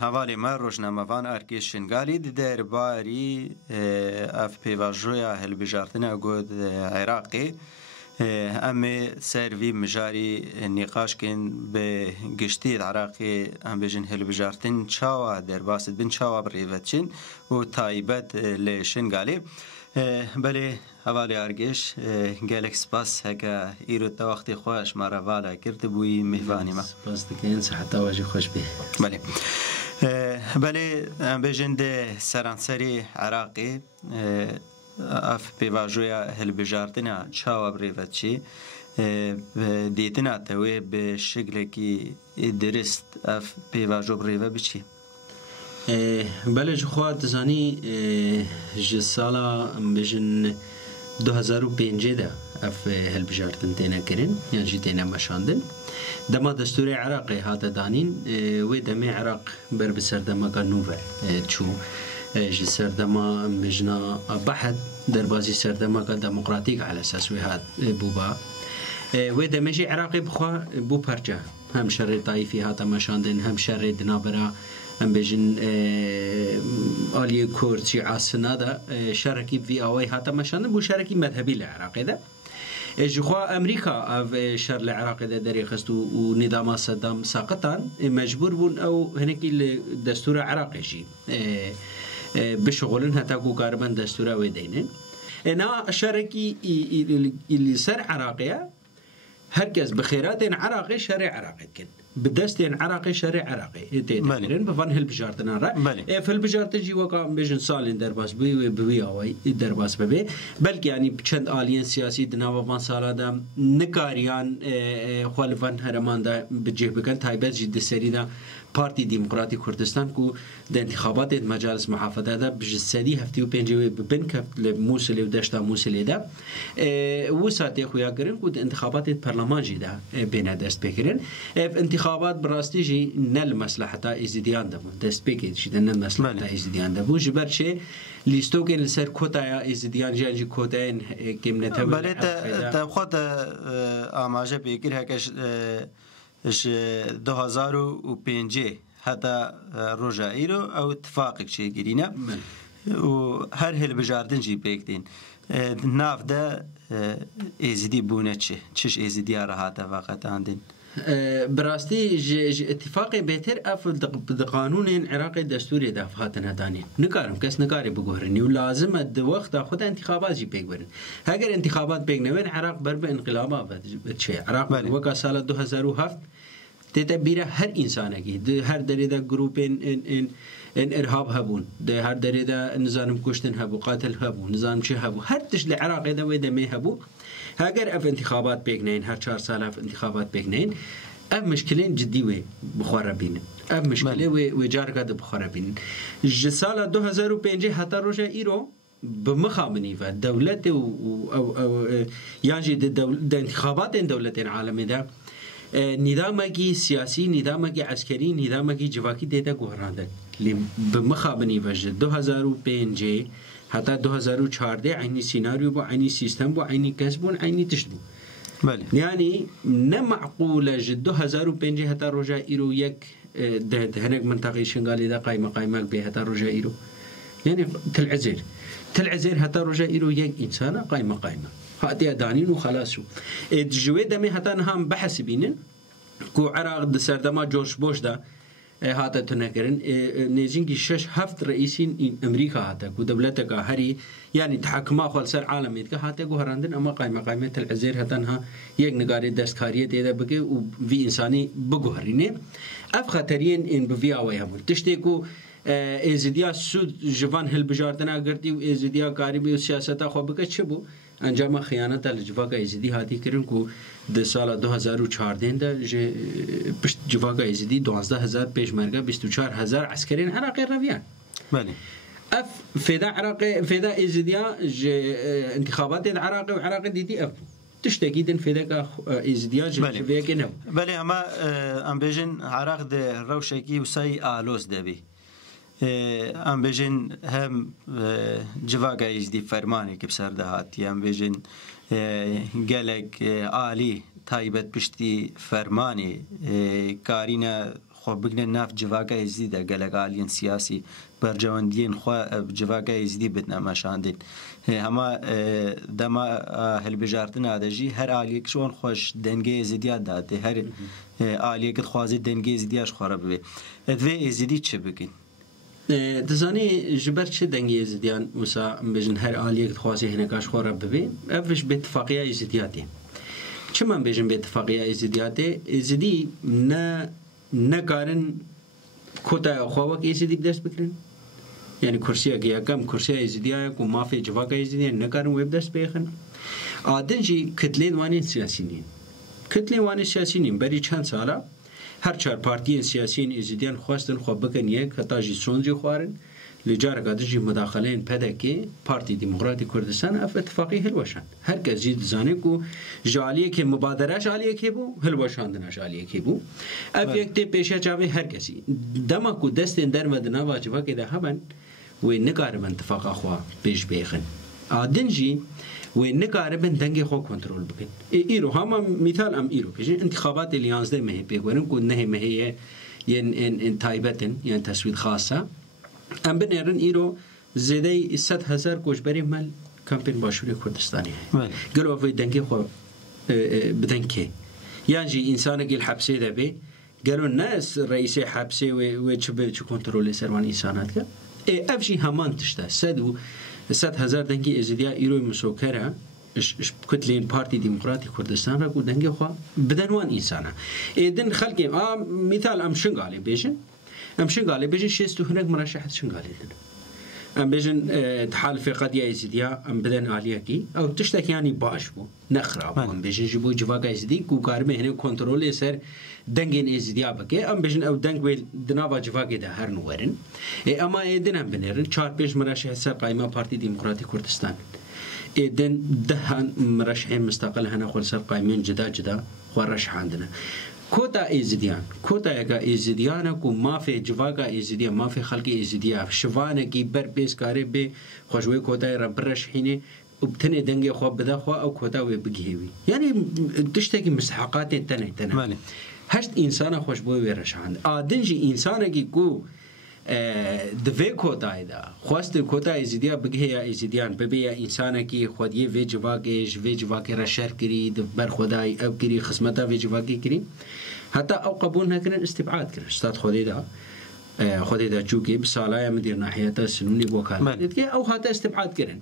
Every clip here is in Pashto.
هوالی ما روزنامه‌وان ارکیش شنگالی درباره اف پیواژویا هلبجارتنا گود عراقی امی سروی مجاری نقاش کن به گشتی عراقی ام بجن هلبجارتن چاوا در باست بن چاوا بریوتچین و تایبت لشنگالی بله حوالی ارگش گالکس باس هکا ایرو تا وقتی خوش مرا والا کرد بوی مهوانی ما باس دکین صحت واجی خوش به بله بله ام بجن ده سرانسری عراقی اف پیواژویا هلبجارتنا چاوا بریوتچی دیتنا توی به شکلی که درست اف پیواژو بریوت بچی بله جوخواد زانی جسالا بجن 2005 ده اف هلبجارتن تینا کرن یعنی جی تینا مشاندن دما دستور عراقی هات دانین و دم عراق بر بسر دما قانوفه چو جسر دما بجنا بحث در بازی سر دما دموکراتیک على اساس وهاد بوبا و دمجی عراقی بخوا بو پرجا هم شر طایفی هات مشاندن هم شر دنابرا ام بجن آلیه کورچی عاصنا دا شرکی وی آوای هاتا مشان بو شرکی مذهبی لعراق ده جخوا امریکا او شر العراق ده دری خستو و نظام صدام ساقطان مجبور بون او هنکی دستور عراقی جی بشغلن هتا کو کاربن دستور او دینن انا شرکی اللي سر عراقيه هركز بخيرات عراقي شرع عراقي كن بدست عراقي شرع عراقي تيترين بفن هالبجارتنا را في البجارت جي وقع بيجن سالين درباس بي اوي درباس ببي بلكي يعني بچند آلين سياسي دناوا وان سالا دا نكاريان خالفان هرمان دا بجيه بكن تايبت جد سري دا بارتي ديمقراطي كردستان كو دا انتخابات مجالس محافظه دا بجسدي هفتي و پنجوي ببنك لموصل و دشتا موصل دا وساتي خويا گرن كو انتخابات برلمان جي دا بين دست بكرن انتخابات براستي جي نل مصلحتا ازديان دبو دست بكي شي نل مصلحتا ازديان دبو جبر شي ليستوكن لسر كوتا ازديان جي كوتاين كيمنتا بله تا خود آماجه بيكر هكش 2005 حتی روژا ایرو او اتفاقی چه گیرینه و هر هل بجاردن جی بکدین ناف ده ازدی بونه چش ازدی راحت وقت آندین براستی اتفاقی بهتر اف قانون عراقی دستوری دفعاتنا دانین نکارم کس نکاری بگوهرنی و لازم د وقت خود انتخابات جی پیگ برن اگر انتخابات پیگ نوین عراق بر به انقلابا چه عراق وقت سال 2007 تتبیره هر انسانه کی هر دریده گروپ ان ارهاب هبون هر دریده نظام کشتن هبو قاتل هبو نظام چه هبو هر تش العراق ده و دمه هبو اگر اف انتخابات بگنین هر 4 سال اف انتخابات بگنین اف مشکلین جدی و بخوره بین اف مشکله و جارگه ده بخوره بین سال 2005 حتی روژه ایرو بمخامنی و دولت او یعنی ده انتخابات دولت عالمی ده نظامکی سیاسی نظامکی عسکری نظامکی جواکی دیده گوهرانده بمخابنی وجه 2005 حتی 2014 عینی سیناریو با عینی سیستم با عینی کسب با عینی تشبو بله یعنی نمعقوله جد 2005 حتی روژا ایرو یک هنگ منطقه شنگالی ده قایمه به حتی روژا ایرو یعنی تل عزير حتی روژا ایرو یک انسانه قایمه هاتي دانين وخلاص الجوي دمي حتى نهم بحث بينن كو عراق دسر دما جورج بوش دا هاتا تنكرن نيجينكي 6-7 رئيسين امريكا هاتا كو دولتك هري يعني تحكما خال سر عالمي كا هاتا كو هراندن اما قائمه العزير هتنها يك نغاري دستكاريه تيدا بكي وفي انساني بغهرينه اف خطرين ان بفيا ويهم تشتيكو ازديا سود جوان هلبجاردنا گرتي و ازديا قاربي سياستا خو بك چبو انجام خیانت الجواگا ازدی هاتی کرن کو د سال 2014 ده پشت جواگا ازدی 12000 پیشمرگا 24000 عسکرین عراقی رویان بله اف فدا عراقي فدا ازديا انتخابات العراق وعراق دي اف تشتكي دن فدا ازديا جويا كنو بله اما ام بيجن عراق ده روشكي وساي الوس دبي ام بيجن هم جواگا ازدي فرماني كبسر دهات ام بيجن گلك عالي تايبت بشتي فرماني كارينا خو بگن ناف جواگا ازدی گلگالین سیاسی برجواندین خو جواگا ازدی بدنا مشاندین اما دما هل بجارتن ادجی هر آلیک شون خوش دنگه ازدیات داده هر آلیک خوازی دنگه ازدیاش خراب به دوی ازدی چه بگین دزانی جبر چه دنگه ازدیان مسا بجن هر آلیک خوازی هنگاش خراب به افش به اتفاقیه ازدیاتی چه من بجن به اتفاقیه ازدیاتی ازدی نه کارن کوتا خواهک ازدی بدست بکرن یعنی کرسیه که یکم کرسیه ازدیه کو مافی جواگه ازدیه نکارن وی بدست بکرن آدنجی کتله وانی سیاسی نیم کتله وانی سیاسی نیم بری چند ساله هر چهار پارتیین سیاسیین ازدیان خواستن خواب بکن یک حتی جی سونجی خوارن لجار قادجی مداخلین پیدا که پارتی دموکراتی کردستان اف اتفاقی هلوشان هر کسی زانه کو جالیه که مبادره جالیه که بو هلوشاندن جالیه که بو اف یک تی پیشه جاوی هر کسی دما کو دست در مدنا واجبه که ده هبن و نکارم اتفاق خوا پیش بیخن آدنجی و نکارم دنگ خو کنترل بکن ایرو هم مثال ام ایرو پیش انتخابات الیانزده مه بگورن کو نه مه ین تایبتن ین تصویت خاصه ام بنرن ایرو زیده 100,000 کوچبری مال کمپین باشوری کردستانی گلو وی دنگی خو بدنکه یعنی انسان گل حبسه ده بی گلو ناس رئیس حبسه و چه کنترل سروان انسانات که افشی همان تشته 100,000 دنگی ازدیا ایروی مسوکره کتلین پارتی دموکراتی کردستان را کو دنگی خو بدنوان انسانه ایدن خلقی مثال ام شنگالی بیشن ام شنگالی بیشن شیست هنگ مرشحت شنگالی دن ام بیشن تحالف قضیه ازدیا ام بدن عالیه کی او تشتک یعنی باش بو نخراب ام بیشن جبو جواگا ازدی کو کارمه هنه کنترل سر دنگین ازدیا بکه ام بیشن او دنگ ویل دنابا جواگی ده هر نورن اما ایدن ام بنرن 4-5 مرشح سر قائمه پارتی دموکراتی کردستان ایدن 10 مرشحین مستقل هنه خل سر قائمین جدا خور رشح عندنا کوتا ازدیان کوتا یکا ازدیانه کو مافی جواگا ازدیا مافی خلق ازدیا شوانه کی بر بیس کاره به خوشوی کوتا رب رشحینه وبتني دنگي خو بدا خو او كوتا وي بگهوي يعني تشتكي مستحقات تنه هشت انسان خوشبو ورشان ادنجي انسان کی کو دوی کوتای دا خواست کوتای ازدیا بگه ازدیان ببیا انسان کی خودی وی جواگه را شر کری بر خدای او کری خدمتا وی جواگه کری حتی او قبول نکرن استبعاد کرن استاد خودی دا چوکی بسالای مدیر ناحیتا سنونی وکالت که او حتی استبعاد کرن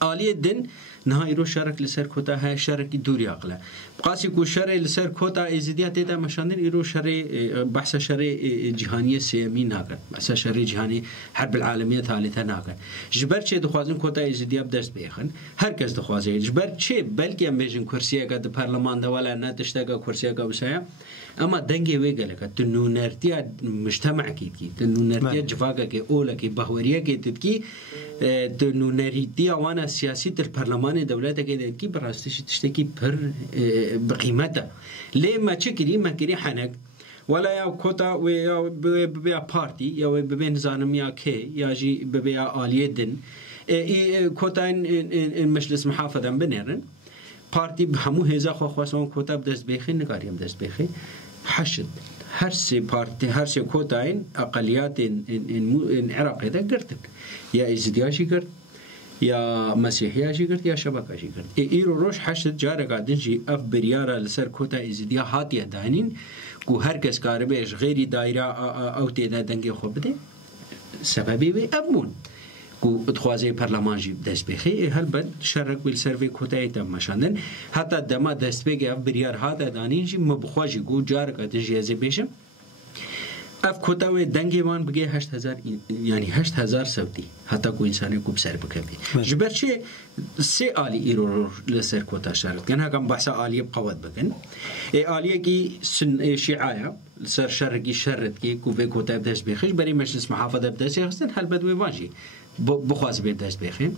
آلیه دن نهایی رو شرک لسر کوتا های شرکی دوری اقلا بقاسی کو شر لسر کوتا ازدیات دا مشاندن ایرو شر بحث شر جهانی سیامی ناکن بحث شر جهانی حرب العالمیه ثالثه ناکن جبر چه دخوازن کوتا ازدیاب دست بیخن هر کس دخوازه جبر چه بلکه ام بیشن کرسیه که پارلمان دا ولا نتشتا که کرسیه که بسایا اما دنگی ویگله که تنونرتیا مجتمع کی تنونرتیا جواگا که اولا که بهوریه که تدکی تنونرتیا وانا سیاسی در پارلمان دولت که تدکی براستش تشتکی پر بقیمته ليه ما تشكري ما كري حنك ولا يا كوتا ويا ببيع بارتي يا ببيع نظام يا كي يا جي ببيع آليدن كوتا إن مجلس محافظة بنيرن بارتي بهمو هزا خواصون كوتا بدست بيخي نقاريم بدست بيخي حشد هرسي بارتي هرسي كوتا إن أقليات إن عراق إذا قرتن يا إزدياشي قرت يا مسيحية جيكرت يا شبكة جيكرت إيرو روش حشد جارة قادن جي أف بريارة لسر كوتا إزديا هاتية دانين كو هركس كاربيش غيري دايرة أو تيدا دنگي خوب ده سببي بي أبمون كو اتخوازي برلمان جي دست بخي هل بد شرق بالسروي كوتا يتم مشاندن حتى دما دست بخي أف بريار هاتا دانين جي مبخواجي كو جارة قادن جي ازي بيشم اف کوتاوی دنگی وان بگه 8,000 یعنی 8,000 سوتی حتی کو انسانی کو بسر بکبی جبر چه سه آلی ایرو لسر کوتا شرط کنه کم بحث آلی بقوت بکن آلیه کی سن شیعه لسر شرقی شرط کی کو به کوتا بدش بخش بری مجلس محافظه بدش هستن حل بدوی واجی بخواز به دست بخیم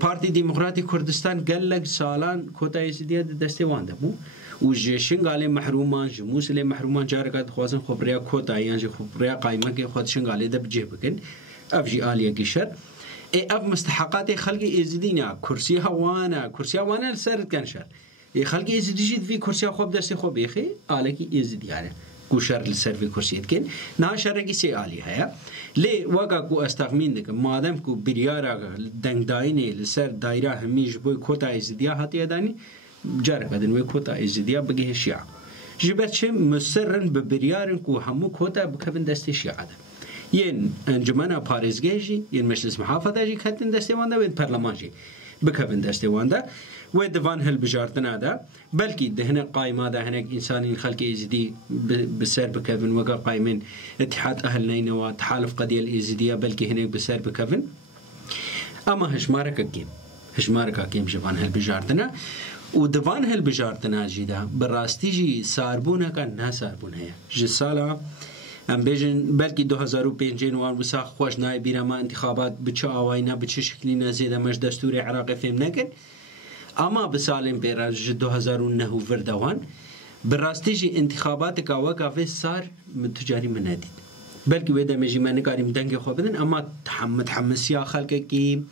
پارتی دموکراتی کردستان گلگ سالان کوتا ازدیا دسته وانده بو و شنگاله محرومان جموسله محرومان جارگات خوازن خبریا کوتا یعنی خبریا قائمه که خود شنگاله ده بجه بکن افجی آلیه کی شر اف مستحقات خلق ازدینا کرسی هوانا سرت کن شر خلق ازدیجید وی کرسی خوب دسته خوب بخی آله کی ازدیانه کو شر لسروی کرسیت کن نه شرکی سی عالی هیا لی وقا کو استغمین دکم مادم کو بریارا دنگ داینه لسر دایره همیش بوی کوتا ازدیا هاتی دانی جارك هذا نوي كوتا إزديا بقيه الشيعة جبت شيء مسرن ببريارن كو همو كوتا بكفن دست الشيعة ين انجمنا باريس جيجي ين مجلس محافظة جي كتن دست واندا وين برلمان جي بكفن دست واندا ودفان هالبجارتنا هذا بلكي دهنا قائمة ده هناك إنساني الخلق إزدي بسر بكفن وقا قائمين اتحاد أهل نينوى تحالف قضية الإزديا بلكي هناك بسر بكفن أما هشمارك كيم جبان هالبجارتنا ودفان هالبجارتنا جدا براستي جي ساربونا كان نا ساربونا هي جي سالا ام بيجن بلكي 2005 وان وساخ خوش نائبين ما انتخابات بچه آوائنا بچه شكلنا زيدا مش دستوري عراقي فهم نكن اما بسالين بيرا جي 2009 وفردوان براستي جي انتخابات كاوكا في صار من تجاري منادي بلكي ويدا مجي ما نقاري مدنك خو بدن اما متحمس يا خلقكي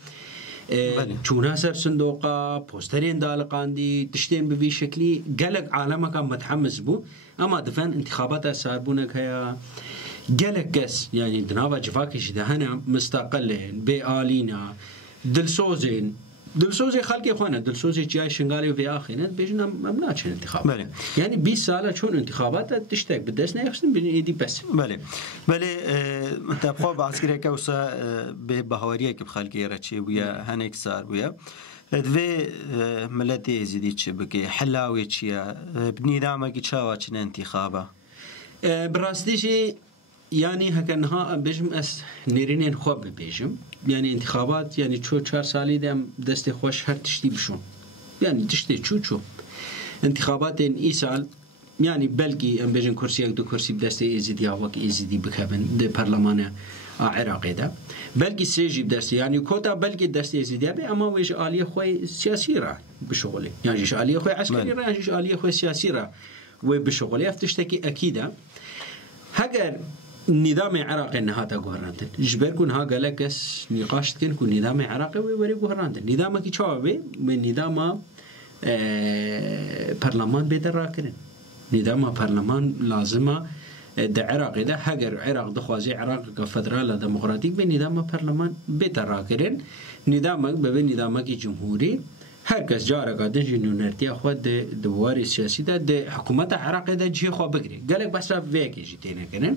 چونا سر صندوقا پوسترین دالقاندی تشتین بوی شکلی گلک عالمه که متحمس بو اما دفن انتخابات ساربونک هیا گلک کس یعنی دنابا جفاکش دهنا مستقلين بآلینا دلسوزين خلقي اخوانا دلسوزي جاي شنغالي وفي اخينا بيجنا ممناعش الانتخابات بله. يعني 20 ساله شون انتخابات تشتاق بدسنا يخصم بيدي بس بله متابقه بعسكري كوسا بهوريه بخلقي رتشي ويا هنيك صار ويا دوی ملتی زیدی چه بگی حلاوی چیه بنظامه کی چاوا چنه انتخابه براستیشی يعني هكذا بيجم أس نيرين خواب بيجم يعني انتخابات يعني شو 4 سالي دم دست خوش هر تشتي بشون يعني تشتي شو انتخابات إيسال يعني بلكي ام بيجن كرسي دو كرسي بدست إزديا وك إزدي بكابن ده برلمان عراقي ده بلكي سيجي بدست يعني كوتا بلكي دست إزديا بي أما ويش آلية خوي سياسي را بشغله يعني جيش آلية خوي عسكري را جيش آلية خوي سياسي را وبشغله افتشتكي أكيدا هجر نظام عراقي نهاتا غورانتن جبركون ها قالكس نقاش كن نظام عراقي وري غورانتن نظام كي تشاوي من نظام برلمان بيدراكن نظام برلمان لازمه د عراق ده هجر عراق دخوازي عراق كفدرال ديمقراطيك بنظام برلمان بيدراكن نظام بنظام جمهوري هركس جارة قادن جنو نرتيا خود دواري سياسي ده حكومة عراق ده جي خو بقري قالك بس فيك جيتينا كنن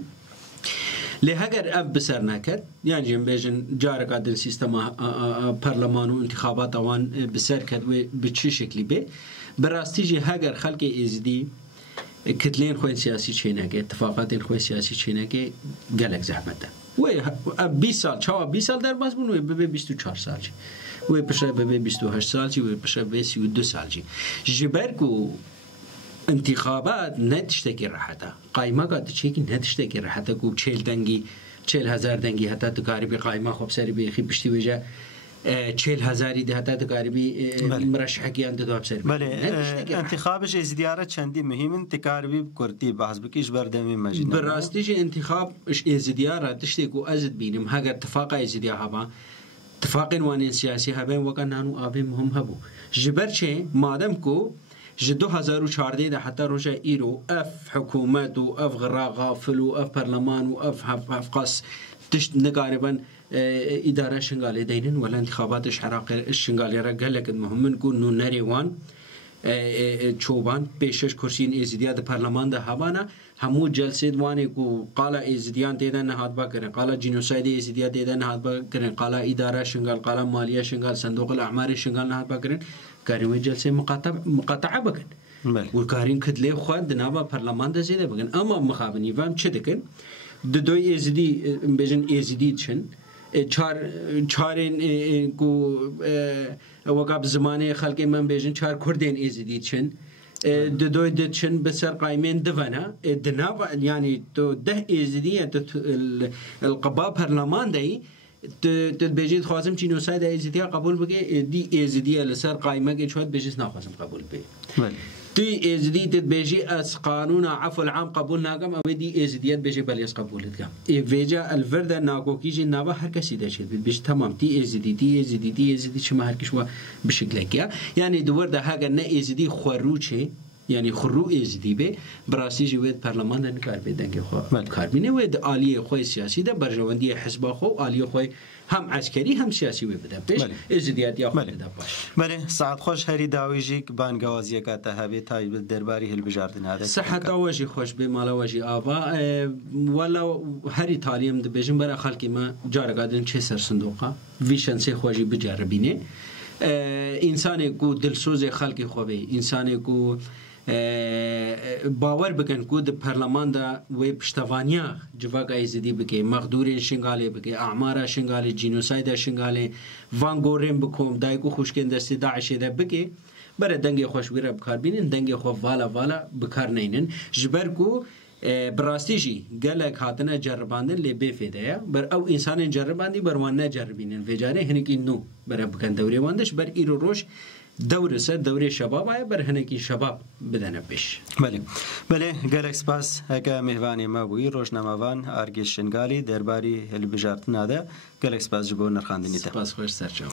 لهجر أف بسرنا كد يعني جنبيجن جارة قادن سيستم برلمان وانتخابات اوان بسر كد بتشي شكلي به براستيجي هجر خلق ازدي كتلين خوين سياسي تشيناك اتفاقات خوين سياسي تشيناك قالك زحمته وي 20 سال شو 20 سال در باز بنو به 24 سال وي بشه به 28 سال وي بشه به 32 سال جبركو انتخابات نتشتكي راحتها قائمه قد تشيكي نتشتكي راحتها كو 40,000 دنگي حتى تقاربي قائمه خب سري بيخي بشتي وجه 40,000 ده حتى تقاربي مرشحكي عند دو بسري بله انتخابش ازدياره چندي مهم تقاربي كرتي بحث بكيش بردمي مجنون براستيجي انتخاب ازدياره تشتكو ازد بينم هاجر اتفاق ازديا هبا اتفاقين وان سياسي هبين وكانانو ابي مهم هبو جبرچه مادام کو 2014 ده حتى رجع إيرو أف حكومات وأف غافل وأف برلمان وأف قاس تشت نقاربا إدارة شنغالي دينن ولا انتخابات الشنغالي رجالك المهم نكون نريوان تشوبان بيشش كرسين إزدياد البرلمان ده هبانا همو جلسة واني كو قال إزديان تيدا نهاد باكرن قال جينوسايد إزدياد تيدا نهاد باكرن قال إدارة شنغال قال مالية شنغال صندوق الأعمار شنغال نهاد باكرن كارين جلسة مقاطعة بكن والكارين كدلي خود نابا برلمان ده زيادة بكن أما مخابني فهم چدكن دوي إزدي بيجن إزدي تشن چارين کو وقاب زمانه خلق من بيجن چار كردين إزدي تشن دوي دتشن بسر قايمين دفنا دنابا يعني تو ده إزدي القباب برلمان ده تبجید خوازم چی نوساید ایزدیا قبول بگه دی ایزدیا لسر قائمه که شاید بجیس نخوازم قبول بگه دی ایزدی تبجی از قانون عفو العام قبول ناگم او دی ایزدیات بجی بلیس قبول دگم ویجا الفرد ناگوکی جی نوا هر کسی داشت بيش تمام دی ایزدی شما هر کشوا بشکل کیا یعنی دور ده هاگر نه ایزدی خوروچه یعنی خروع ازدی به براسی جوید پارلمان نکار بدنگ خو کاربینه و عالی خو سیاسی ده برجوندی حزب خو عالی خو هم عسکری هم سیاسی و بده پیش ازدیات یا خود ده باش بله سعد خوش هری داویجی بانگوازی که تهبی تای درباری هلبجاردن هذا صحت واجی خوش به مال واجی آوا ولا هری تعلیم ده بجن برا خلقی ما جارگادن چه سر صندوقه ویشن سه خوجی بجربینه انسان کو دلسوز خلقی خوبه انسان کو باور بکن کو د پارلمان دا و پشتوانیا جواگا ازدی بکه مقدور شنگاله بکه اعمار شنگاله جینوساید شنگاله وانگورم بکوم دایکو خوشکن دست داعش ده بکه بر دنگ خوش ویره بکار بینن دنگ خو والا بکار نینن جبر کو براستیجی گلک هاتنه جرباندن لی بفیده بر او انسان جرباندی بر وان نجربینن وجاره هنگی نو بر بکن دوره واندش بر ایرو روش دوره شباب آیا بر هنگی شباب بدن پیش بله گلک سپاس هکا مهوانی ما بوی روشنامه‌وان ارگیش شنگالی درباری هلبجاردن ده گلک سپاس جبو نرخاندنی ده سپاس خوش سرچاو